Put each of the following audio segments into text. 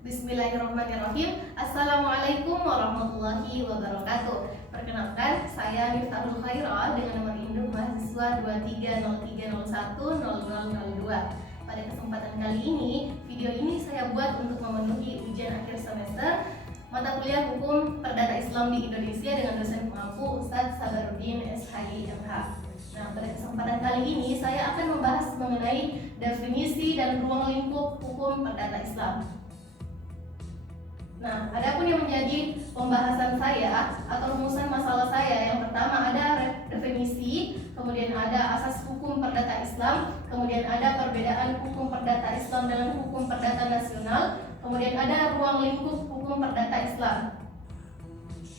Bismillahirrahmanirrahim. Assalamualaikum warahmatullahi wabarakatuh. Perkenalkan, saya Miftahul Khaira dengan nomor induk mahasiswa 2303010002. Pada kesempatan kali ini, video ini saya buat untuk memenuhi ujian akhir semester mata kuliah Hukum Perdata Islam di Indonesia dengan dosen pengampu Ustadz Sabaruddin SHI MH. Nah, pada kesempatan kali ini saya akan membahas mengenai definisi dan ruang lingkup hukum perdata Islam. Nah, adapun yang menjadi pembahasan saya atau rumusan masalah saya, yang pertama ada definisi, kemudian ada asas hukum perdata Islam, kemudian ada perbedaan hukum perdata Islam dengan hukum perdata nasional, kemudian ada ruang lingkup hukum perdata Islam.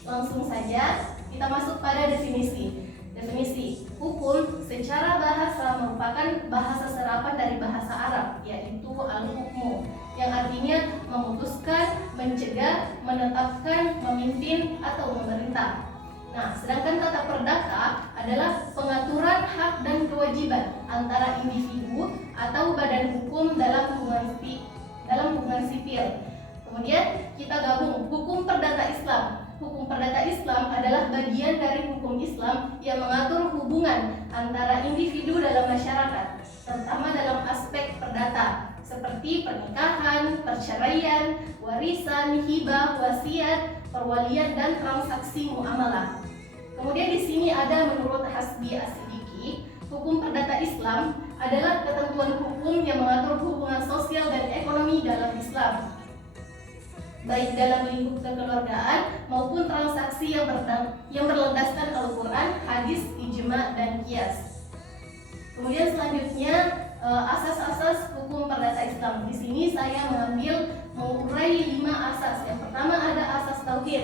Langsung saja kita masuk pada definisi. Definisi hukum secara bahasa merupakan bahasa serapan dari bahasa Arab, yaitu al-hukmu, yang artinya memutuskan, mencegah, menetapkan, memimpin, atau memerintah. Nah, sedangkan kata perdata adalah pengaturan hak dan kewajiban antara individu atau badan hukum dalam hubungan sipil. Kemudian kita gabung hukum perdata Islam. Hukum perdata Islam adalah bagian dari hukum Islam yang mengatur hubungan antara individu dalam masyarakat, terutama dalam aspek perdata seperti pernikahan, perceraian, warisan, hibah, wasiat, perwalian, dan transaksi muamalah. Kemudian di sini ada menurut Hasbi As-Siddiqi, hukum perdata Islam adalah ketentuan hukum yang mengatur hubungan sosial dan ekonomi dalam Islam, baik dalam lingkup kekeluargaan maupun transaksi yang berlandaskan Al-Quran, hadis, ijma, dan qiyas. Kemudian selanjutnya asas-asas hukum perdata Islam. Di sini saya mengurai 5 asas. Yang pertama ada asas tauhid.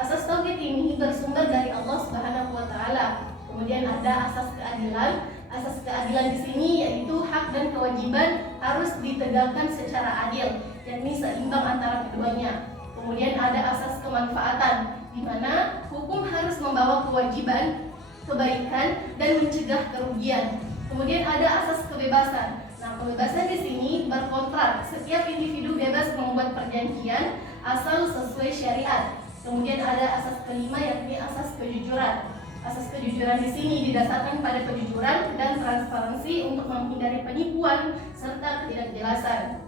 Asas tauhid ini bersumber dari Allah Subhanahu wa taala. Kemudian ada asas keadilan. Asas keadilan di sini yaitu hak dan kewajiban harus ditegakkan secara adil, yakni seimbang antara keduanya. Kemudian ada asas kemanfaatan, di mana hukum harus membawa kewajiban, kebaikan, dan mencegah kerugian. Kemudian ada asas kebebasan. Nah, kebebasan di sini berkontrak. Setiap individu bebas membuat perjanjian asal sesuai syariat. Kemudian ada asas kelima, yakni asas kejujuran. Asas kejujuran di sini didasarkan pada kejujuran dan transparansi untuk menghindari penipuan serta ketidakjelasan.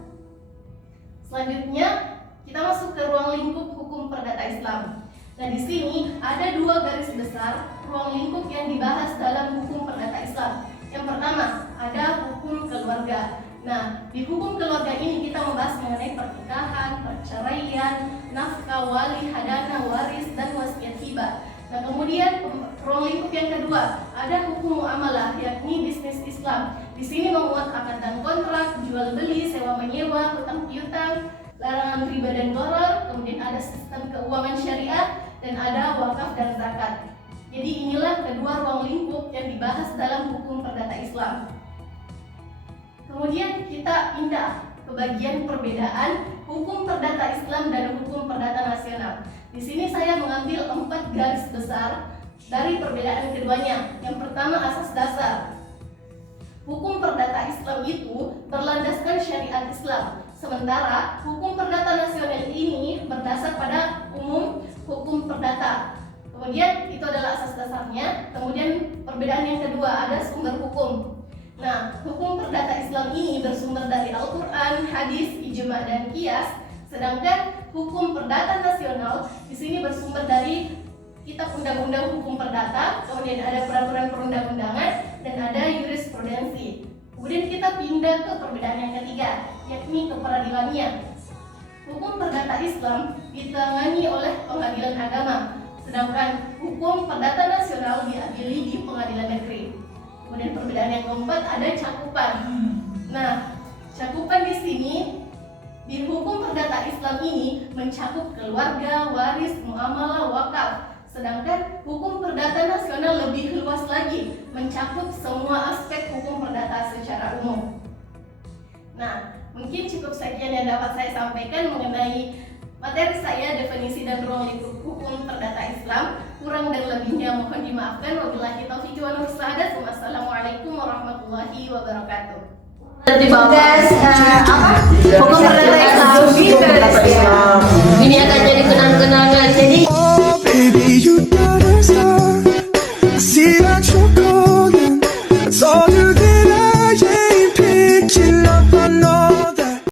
Selanjutnya kita masuk ke ruang lingkup hukum perdata Islam. Nah, di sini ada 2 garis besar ruang lingkup yang dibahas dalam hukum perdata Islam. Yang pertama ada hukum keluarga. Nah, di hukum keluarga ini kita membahas mengenai pernikahan, perceraian, nafkah, wali, hadana, waris, dan wasiat hibah. Nah, kemudian ruang lingkup yang kedua ada hukum muamalah, yakni bisnis Islam. Di sini memuat akad dan kontrak, jual beli, sewa menyewa, hutang piutang, larangan riba dan gharar. Kemudian ada sistem keuangan syariah dan ada wakaf dan zakat. Jadi inilah kedua ruang lingkup yang dibahas dalam hukum perdata Islam. Kemudian kita pindah ke bagian perbedaan hukum perdata Islam dan hukum perdata nasional. Di sini saya mengambil 4 garis besar dari perbedaan keduanya. Yang pertama asas dasar. Hukum perdata Islam itu berlandaskan syariat Islam, sementara hukum perdata nasional ini berdasar pada umum hukum perdata. Kemudian itu adalah asas dasarnya. Kemudian perbedaan yang kedua ada sumber hukum. Nah, hukum perdata Islam ini bersumber dari Al-Quran, hadis, ijma, dan qiyas. Sedangkan hukum perdata nasional di sini bersumber dari Kitab Undang-Undang Hukum Perdata, kemudian ada peraturan perundang-undangan, dan ada jurisprudensi. Kemudian kita pindah ke perbedaan yang ketiga, yakni keperadilannya. Hukum perdata Islam ditangani oleh pengadilan agama, sedangkan hukum perdata nasional diadili di pengadilan negeri. Kemudian perbedaan yang keempat ada cakupan. Nah, cakupan di sini di hukum perdata Islam ini mencakup keluarga, waris, muamalah, wakaf. Sedangkan hukum perdata nasional lebih luas lagi, mencakup semua aspek hukum perdata secara umum. Nah, mungkin cukup sekian yang dapat saya sampaikan mengenai materi saya, definisi dan ruang lingkup hukum perdata Islam. Kurang dan lebihnya mohon dimaafkan. Wabillahi taufiq wal hidayah. Wassalamualaikum warahmatullahi wabarakatuh. Tugas hukum perdata